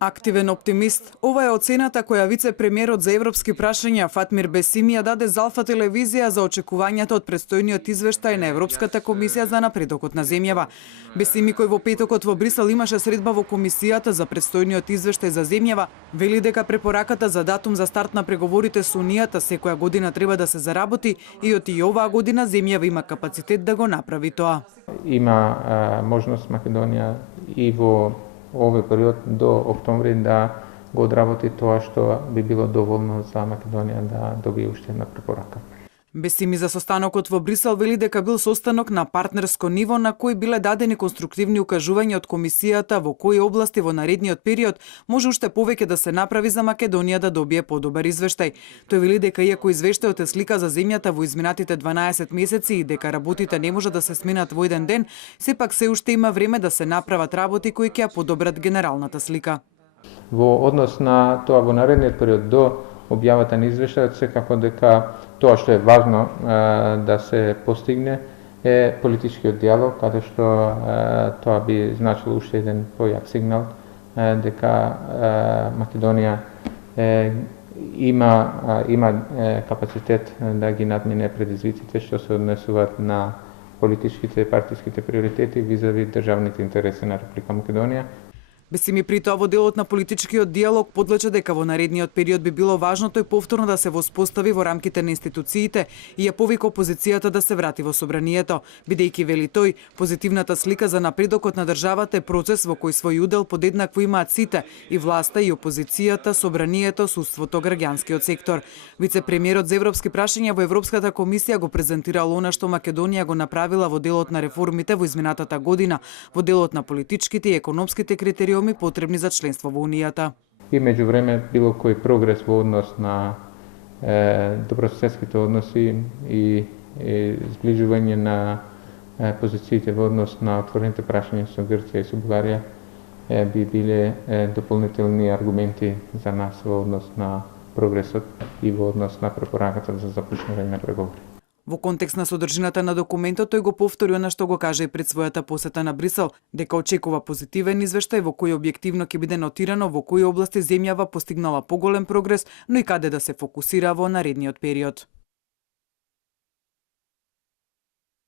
Активен оптимист. Ова е оцената која вице-премиерот за европски прашања Фатмир Бесими ја даде за Алфа телевизија за очекувањата од предстојниот извештај на Европската комисија за напредокот на земјава. Бесими, кој во петокот во Брисел имаше средба во комисијата за предстојниот извештај за земјава, вели дека препораката за датум за старт на преговорите со Унијата секоја година треба да се заработи и од и оваа година земјава има капацитет да го направи тоа. Има можност Македонија и во овој период до октомври да го одработи тоа што би било доволно за Македонија да добие уште една препорака. Бесими за состанокот во Брисел вели дека бил состанок на партнерско ниво на кој биле дадени конструктивни укажувања од комисијата во кои области во наредниот период може уште повеќе да се направи за Македонија да добие подобар извештај. Тој вели дека иако извештајот е слика за земјата во изминатите 12 месеци и дека работите не може да се сменат во еден ден, сепак се уште има време да се направат работи кои ќе ја подобрат генералната слика. Во однос на тоа во наредниот период до објавата на извештајот, секако дека тоа што е важно да се постигне е политичкиот диалог, каде што тоа би значило уште еден појак сигнал дека Македонија има капацитет да ги надмине предизвиците што се однесуваат на политичките и партиските приоритети визави државните интереси на Република Македонија. Бесими при тоа во делот на политичкиот диалог подлече дека во наредниот период би било важно тој повторно да се воспостави во рамките на институциите и ја повика опозицијата да се врати во собранието, бидејќи вели тој, позитивната слика за напредокот на државата е процес во кој свој удел подеднакво имаат сите, и власта, и опозицијата, собранието, судството, граѓанскиот сектор. Вице-премиерот за европски прашања во Европската комисија го презентирал она што Македонија го направила во делот на реформите во изминатата година, во делот на политичките и економските критериуми потребни за членство во Унијата. И меѓувреме било кој прогрес во однос на добрососедските односи и зближување на позициите во однос на отворените прашања со Грција и со Бугарија би биле дополнителни аргументи за нас во однос на прогресот и во однос на препораката за започнување на преговори. Во контекст на содржината на документот, тој го повтори она што го кажа и пред својата посета на Брисел, дека очекува позитивен извештај во кој објективно ќе биде нотирано во кои области земјава постигнала поголем прогрес, но и каде да се фокусира во наредниот период.